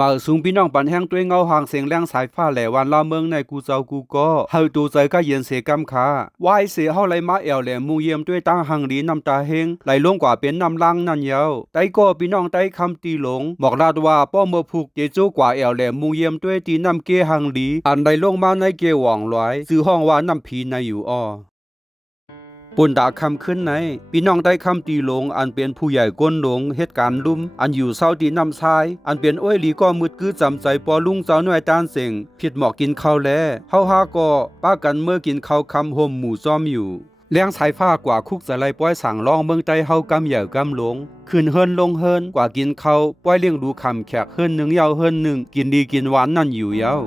มาสูงพี่น้องปันแห้งด้วยเงาหางเสียงแรงสายฟ้าแหล่วันลาเมืองในกูเจ้ากูก็เฮาตูใจก็เย็นเสกำคาวายเสียเฮาไหลมาแอวแหลมูเยี่ยมด้วยตาหังดีน้ำตาเฮงไหลลงกว่าเป็นน้ำลังนั่นเยาวไต้ก็พี่น้องไต้คำตีหลงบอกลาดว่าป้อเมื่อผูกเจจูกว่าแอวแหลมูเยี่ยมด้วยตีน้ำเกหังดีอันไหลลงมาในเกหว่องลอยซื้อห้องว่าน้ำพีในอยู่อ้อปุ่นดาคำขึ้นในพี่น้องได้คำตีลงอันเป็นผู้ใหญ่ก้นหลงเหตุการณ์ลุ่มอันอยู่เศร้าตีน้ำชายอันเป็นอ้อยหลีก็มืดกื้อจำใจปอลุงเจ้าหน่วยตานเสียงผิดหมอกกินข้าวแลเฮาฮาก็ป้ากันเมื่อกินข้าวคำห่มหมู่ซ้อมอยู่เลี้ยงสายฟ้ากว่าคุกจะไล่ป้อยสั่งร้องเมืองใต้เฮากำใหญ่กำหลงขึ้นเฮินลงเฮินกว่ากินข้าวป้อยเลี้ยงดูคำแขกเฮินหนึ่งยาวเฮินหนึ่งกินดีกินหวานนั่นอยู่ยาว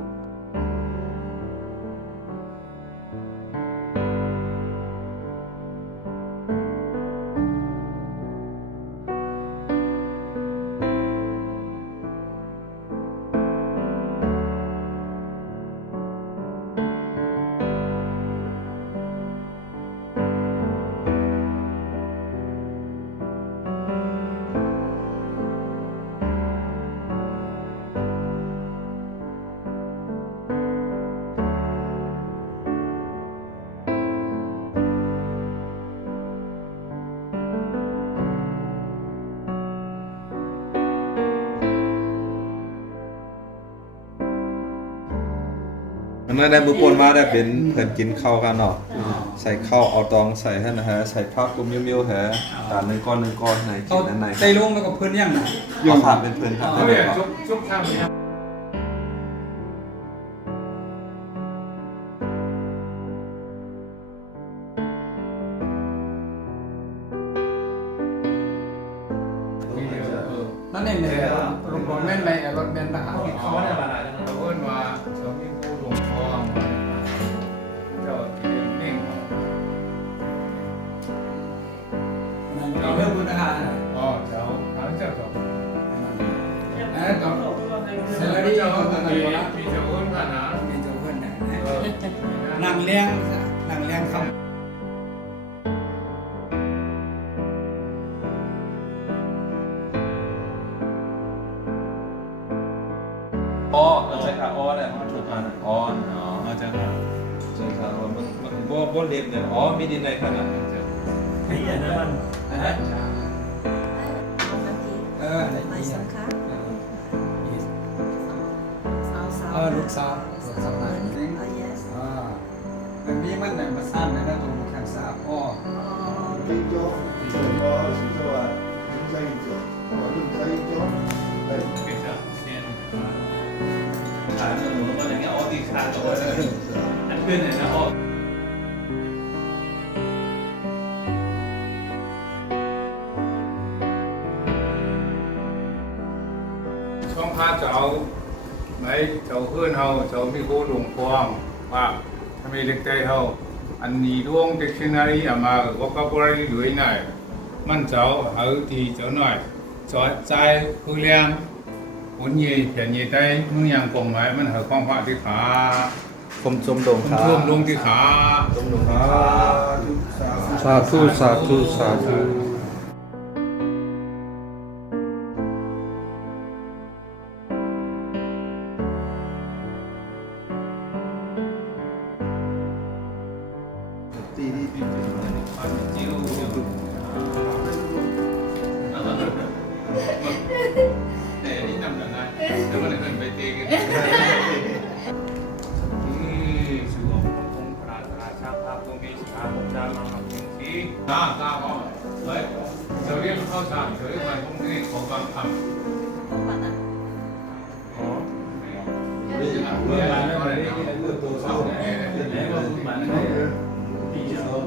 อันนั้นได้มือปนมาได้เป็นเพิ่นกินข้าวกันเนาะใส่ข้าวเอาตองใส่ให้นะฮะใส่ผักกุมมิ้วๆฮะตาล1 ก้อน1 ก้อนในกินนั้นในใจลงแล้วก็เพิ่นยังน่ะเอาถาดเป็นเพิ่นครับได้บ่ชุบทำเนี่ยนั่นเองเนี่ยลงแม่นในรถแม่นทหารเขาเนี่ยมาอะไรเขาเอิ้นว่าเขามีผู้หลวงพ่อเจ้าที่เน่งเราเริ่มพุทธทหารน่ะอ๋อเจ้าหาเจ้าเจ้าต่อเสร็จแล้วที่เขาทำกันบ่ล่ะมีเจ้าเอิ้นกันนะ มีเจ้าเพิ่นน่ะนั่งเลี้ยงคำอ๋อใช่ค่ะอ๋อได้มาถูกอันอ๋ออ๋อจังครับใช่ครับมันบ่เล็บเนี่ยอ๋อมีดินในขนาดนั้นจ้ะไอ้อันนั้นมันไม่สำคัญลูกสาวนั่นแบบนี้มันน่ะมาสั้นนะตรงแข้งซ้ายอ้อขาหนูก็อย่างเงี้ยอ๋อตีขาตัวอันเพื่อนเนี่ยนะอ๋อช่องพาเจ้าไหนเจ้าเพื่อนเฮาเจ้ามีผู้หลวงพ่อว่าทำไมเล็กใจเฮาอันนี้ดวง dictionary อ่ะมา vocabulary ด้วยหน่อยมันเจ้าเอาที่เจ้าหน่อยสอนใจผู้เลี้ยงหุ่นยี่เขียนยี่ได้มึงยังกงไหมมันเหอความพระที่ขาผมจมดงครับ ท่วมลงที่ขา จมดงครับ สาธุสาธุสาธุแต่นี่นำได้แล้วมันเลยเป็นไปตีกันที่สู่องค์พระราชาภาพตรงนี้สาธุจามาครับที่ตาก็เลยจะเรียกเข้าฌานจะเรียกมาตรงนี้ของบางคำอ๋อเมื่อไหร่เมื่อไหร่เรื่องตัวเศร้าเนี่ยก็มันได้ปีเดียว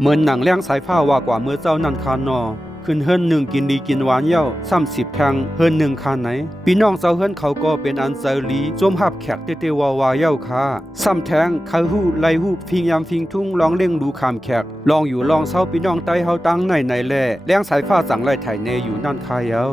เหมือนหนังเลี้ยงสายฟ้าว่ากว่าเมื่อเจ้านั่นคานอขึ้นเฮิรนหนึ่งกินดีกินหวานเย้า30 แทงเฮิรนหนึ่งคานไหนพี่น้องเจ้าเฮิรนเขาก็เป็นอันเซลีจมหับแขกเตวาวาเย้าคาซ้ำแทงเขาหู้ไล่หู้พิงยามฟิงทุ่งลองเล่งดูคามแขกลองอยู่ลองเศร้าพี่น้องใต้เฮาตั้งในแล่เลี้ยงสายฟ้าสั่งไล่ไถเนอยู่นั่นคาเย้า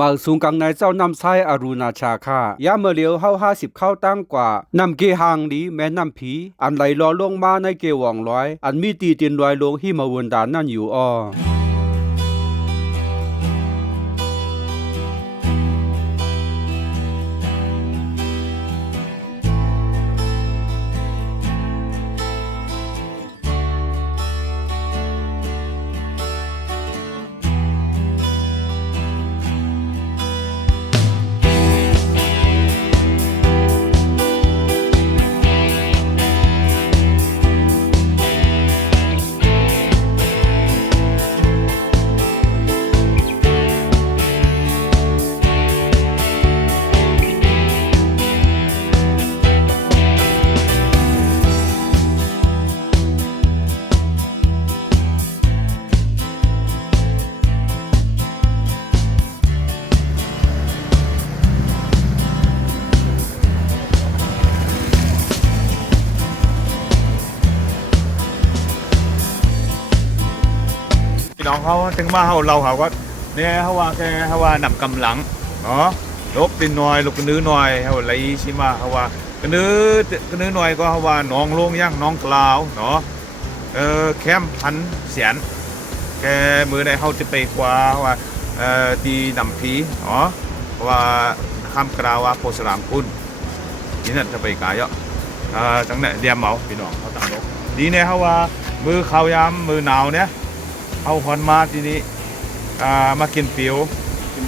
มาสูงกังในเจ้านำไซอรุณาชาคายามเมื่อเหลียวเฮา50เข้าตั้งกว่านำเกหางดีแม่นำผีอันไหลรอลงมาในเกวองร้อยอันมีตีตินลอยลงหิมะวนดานนั่นอยู่อ้พี่น้องเขาถึงมาเราก็เนี่ยเขาว่าแกเขาว่านำกำลังเนาะลบดินหน่อยลบกระนื้อหน่อยเขาไหลชิมาเขาว่ากระนื้อหน่อยก็เขาว่าน้องลงย่างน้องกล่าวเนาะแคมพันเสียนแกมือในเขาจะไปกว่าว่าตีนำผีเนาะว่าคำกล่าวว่าโพสลามคุณนี่นั่นจะไปกายจังเนี่ยเดียมเมาพี่น้องเขาตั้งลงดีเนี่ยเขาว่ามือเขายามมือหนาวเนี่ยเอาฮอนมาทีนี้มากินเปียวคื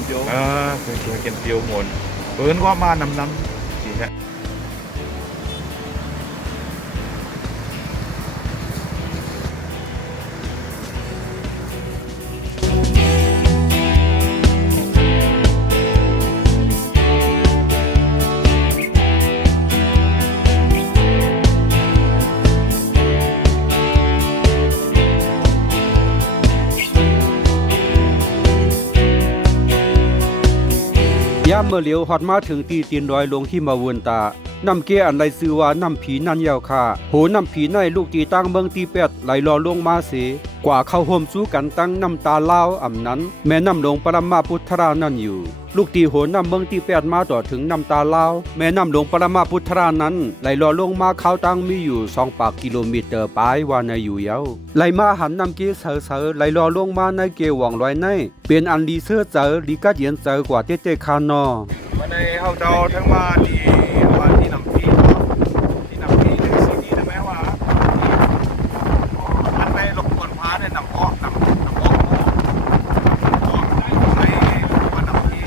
อกินเปียวหมดเปิ้นก็มานำสิฮะยามเมื่อเหลียวฮอดมาถึงตีตินลอยลงหิมะวนตานำเกอันไหลซื้อว่านำผีนั่นยาวค่ะโหนำผีในลูกตีตั้งเมืองตีเป็ดไหลรอลงมาเสกว่าเข้าห่มสู้กันตั้งน้ำตาลาวอ่ำนั้นแม่น้ำหลวงปรมาพุทธรานั่นอยู่ลูกตีโหนำเมืองตีเป็ดมาต่อถึงน้ำตาลาวแม่น้ำหลวงปรมาพุทธรานั้นไหลรอลงมาเข้าตั้งมีอยู่2 ปากกิโลเมตรปลายว่าในอยู่ยาวไหลมาหันนำเกเสอไหลรอลงมาในเกวองลอยในเป็นอันลีเซอร์เจอลีกัดเย็นเจอกว่าเต้คานอวันในเขาเจ้าทั้งว่าดีว่าที่นำผีเนาะที่นำผีในซีนี้นะแม้ว่าอันในหลบกวนพาเนี่ยนำออกในวันนำผี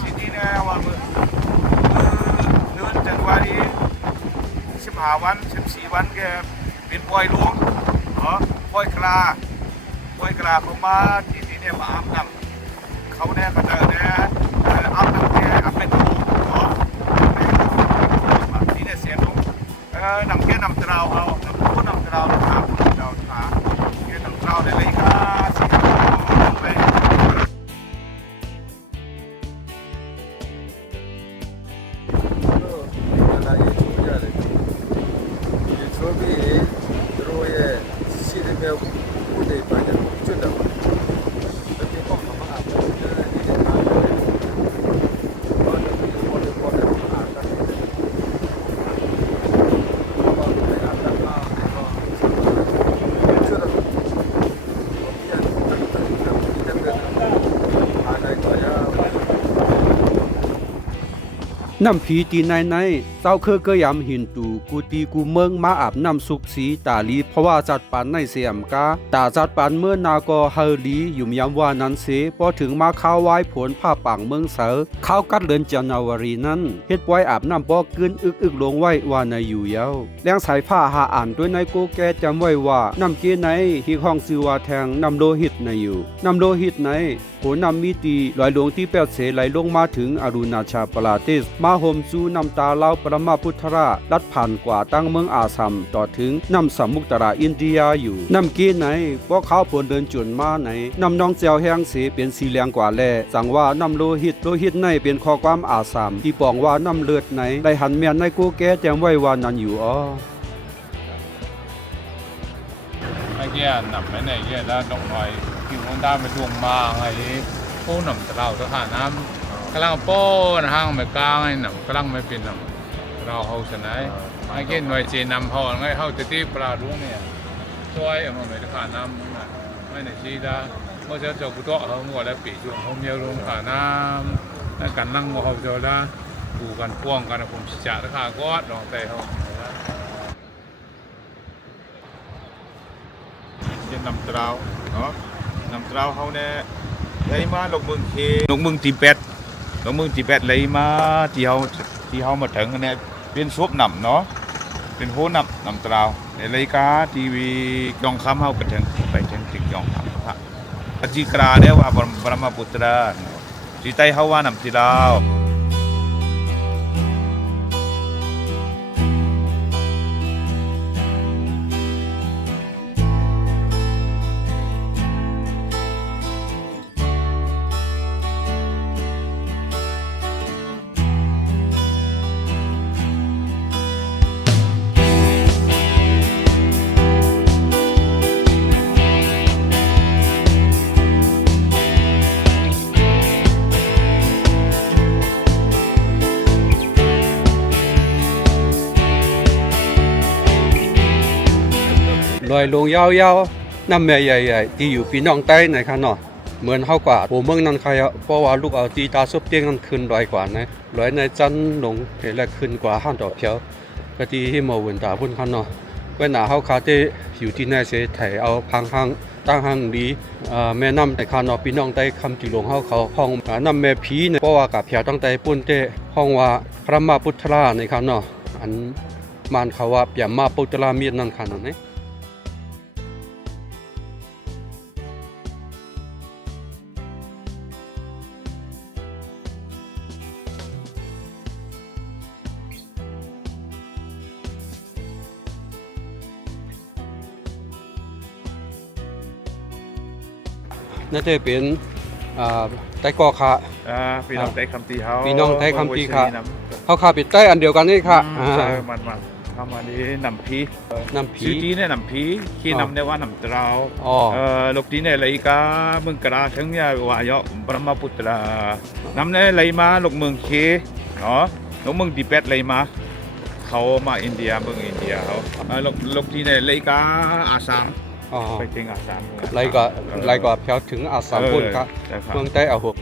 ซีนี้เนี่ยว่าเดือนจันวารี15 วัน14 วันแกเป็นปล่อยลวงเนาะปล่อยกลาเขามาที่นี่เนี่ยมาอาบน้ำเขาเนี่ยก็เจอเนี่ยอาบน้ำแกอาบเป็นตัวเนาะนี่เนี่ยเสียงของนำแกนำเท้าเอานำผู้นำเท้านะครับเท้าขาแกนำเท้าได้เลยครับสิครับไปน้ำผีตีในเจ้าเคยยำหินตูกูตีกูเมืองมาอาบน้ำสุกสีตาลีเพราะว่าจัดปันในเสียมกาตาจัดปันเมื่อนากอเฮลีอยู่ยำว่านั้นเสพอถึงมาข้าวไว้ผลผ้าปังเมืองเสอข้าวกัดเลือนจันาวรีนั้นเฮ็ดไว้อาบน้ำบ่กึนอึกลงไว้ว่าในอยู่ยาวแรงสายผ้าหาอ่านด้วยในโกแกจำไว้ว่าน้ำเกในที่ห้องซื้อว่าแทงน้ำโลหิตในอยู่น้ำโลหิตในโหนำมีตีลอยลงที่8 เสไหลลงมาถึงอรุณาชาประเทศมาห่มสู่น้ำตาลาวปรมาพุทธราลัดผ่านกว่าตั้งเมืองอาซัมต่อถึงน้ำสมุทรอินเดียอยู่น้ำเกในพวกเขาผลเดินจนมาในน้ำน้องแจวแห้งเสเป็นสีเหลืองกว่าแลสั่งว่าน้ำโลหิตในเป็นข้อความอาซัมที่ปองว่าน้ำเลือดในได้หันแม่นในโกแกแจมไว้ว่านั้นอยู่ไอ้แก่นำไปไหนแก่แล้วดอกหน่อยกินคนได้ไปดวงมาไง โอ้น้ำตราทหารน้ำกำลังป้อนห้างไม่กลางไอ้น้ำกำลังไม่เป็นน้ำเราเฮาสนายไอ้เกินหน่วยจีนนำเฮาไงเฮาจะตีปลาดุงเนี่ยช่วยเอามาไม่ทหารน้ำไม่ในชีดาเมื่อเจ้ากุตัวเขาหัวแล้วปีช่วงเขาเมียลงขาน้ำแล้วกันนั่งเขาเจอละดูกันพ่วงกันผมจะราคาก็ดองใจเขาจะนำตราวเนาะนำตราวเขาเนี่ยเลยมาลงเมืองเคลงเมืองทิเบตเลยมาที่เขามาถึงเนี่ยเป็นซุปหนำเนาะเป็นโหหนำตราวในรายการทีวียองคำเขาไปถึงติดยองคำพระอจิกราเนี่ยว่าบรมปุตระที่ใต้เขาว่านำตราวลอยลงยาวๆน้ำแม่ใหญ่ๆที่อยู่พี่น้องใต้ไหนคะเนาะเหมือนเฮากว่าโอ้เมืองนั้นใครเพราะว่าลูกเอาตีตาซุบเตียงนั้นขึ้นลอยกว่านะลอยในจันลงเห็นแล้วขึ้นกว่าห้านดอกเขียวก็ที่ที่มาวนตาพุ่นคันเนาะเวลาเฮาคาเตอยู่ที่ไหนเสไถเอาพังตั้งหังดีแม่น้ำแต่คันเนาะพี่น้องใต้คำที่หลวงเฮาเขาห้องน้ำแม่ผีเนี่ยเพราะว่ากับเพียวตั้งแต่ปุ่นเตห้องว่าพระมาพุทธราในคันเนาะอันมานเขาว่าเปียมาพุทธรามีนั่นคันนั้นน่าจะเป็นใต้กอค่ะ พี่น้องใต้คำตีเขา พี่น้องใต้คำตีค่ะเขาค่ะเป็นใต้อันเดียวกันนี่ค่ะ ใช่มันทำอันนี้นำพีชื่อที่เนี่ยนำพีขี้นำเนี่ยว่านำตราวลูกที่เนี่ยเลยก็เมืองกราทั้งเนี่ยว่าเยอะบรมปุตรานำเนี่ยเลยมาลูกเมืองเคเนาะลูกเมืองดิเบตเลยมาเขามาอินเดียเมืองอินเดียเขาลูกที่เนี่ยเลยก็อาสามไปถึงอาสามไรก็เพียวถึงอาสามพุ่นครับเมืองใต้เอาหก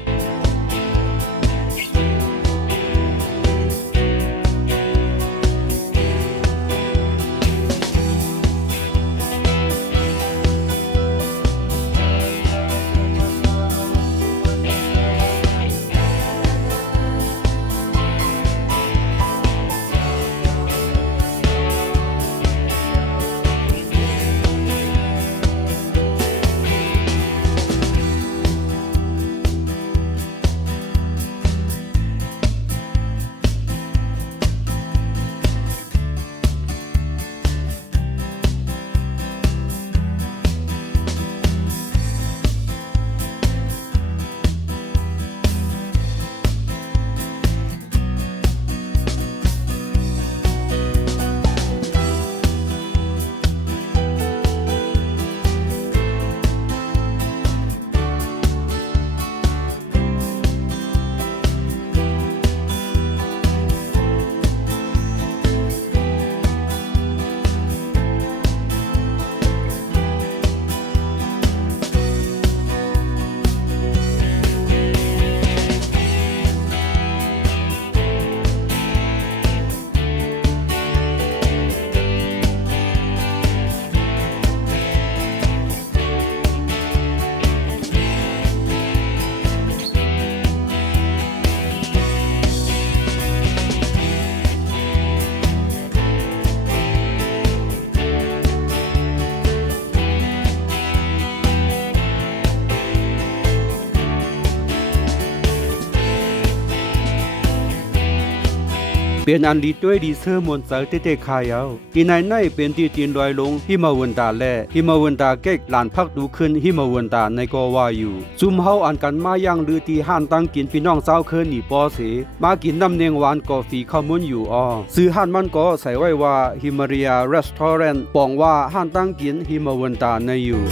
เป็นอันดีด้วยดีเซอร์มนเซอร์เตๆขายเอาที่ในเป็นที่จีนลอยลงหิมะวันตาและหิมะวันตาเก๊กหลานพักดูขึ้นหิมะวันตาในก็ว่าอยู่ซุมเฮาอันกันมายังลือที่ห้านตั้งกินพี่น้องเจ้าเคินนี่ปอเสมากินน้ำเนียงหวานกาแฟข้าวมุนอยู่อ้อซื้อห้านมันก็ใส่ไว้ว่าฮิมาเรียรีสตอแรนต์บอกว่าห้านตั้งกินหิมะวันตาในอยู่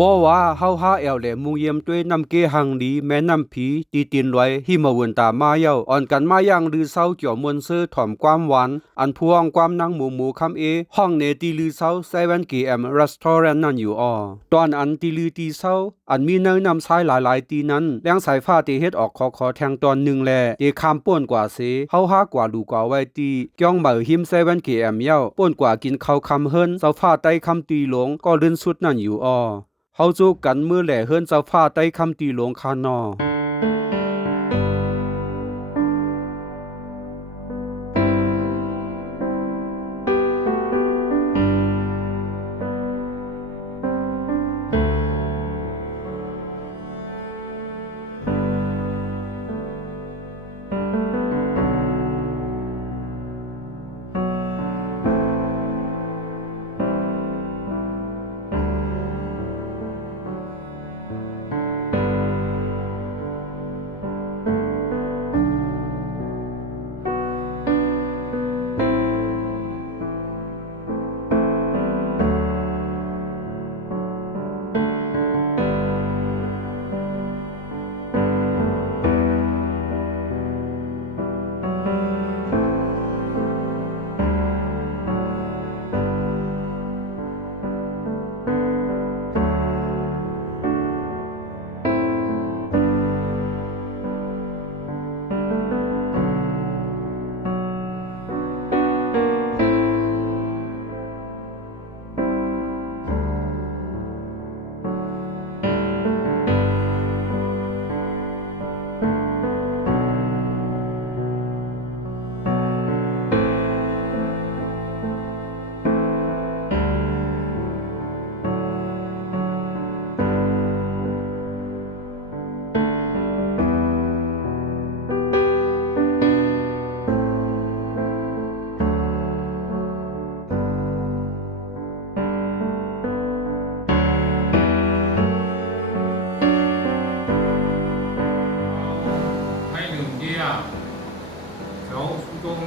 ป้อว่าเฮาหาแอวแหลมุงเยี่ยมด้วยน้ำเกหังดีแม่น้ำผีตีตินลอยหิมะวนตามาเย้าอ่อนกันมาอย่างลือเศร้าเกี่ยวมวนซื้อถ่อมความหวานอันพวงความนางหมูคำเอห้องเนตีลือเศร้า 7km restaurant นั่นอยู่อ้อตอนอันตีลือตีเศร้าอันมีเนยนำซ้ายหลายๆตีนั้นแรงสายฟ้าตีเฮ็ดออกขอแทงตอนหนึ่งแลตีคามป่นกว่าเสเฮาหากว่าดูกว่าไว้ตีก้องเหมือหิม 7km เย้าป่นกว่ากินข้าวคำเฮิรนเสาฟ้าใต้คำตีหลงก็ลื่นสุดนั่นอยู่อ้อเฮาจูกันมือแหล่เฮิรนเจ้าฟ้าใต้คำตีหลงคานอ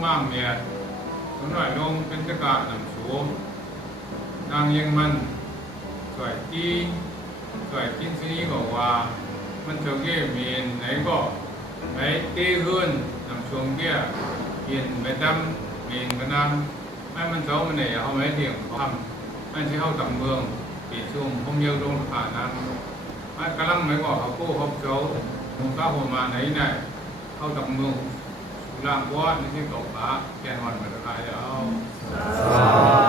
มั่งเนี่ยสำหรับลงเป็นตะกะนำสูงนางยังมันสวยกินสีบอกว่ามันจะเกี่ยมีนไหนก็ไหนตีขึ้นนำช่วงเกี่ยเห็นไปดำมีนกันนำให้มันเจ้ามันไหนเอาไว้เลี้ยงทำให้เข้าต่างเมืองปีช่วงพมเยลงผ่านนั้นให้กำลังไม่ก็เขากู้เขาเจ้าหนุ่มก้าวหัวมาไหนเข้าต่างเมืองล่างว่านี่ที่ตกปลาแกนวันมาได้แล้ว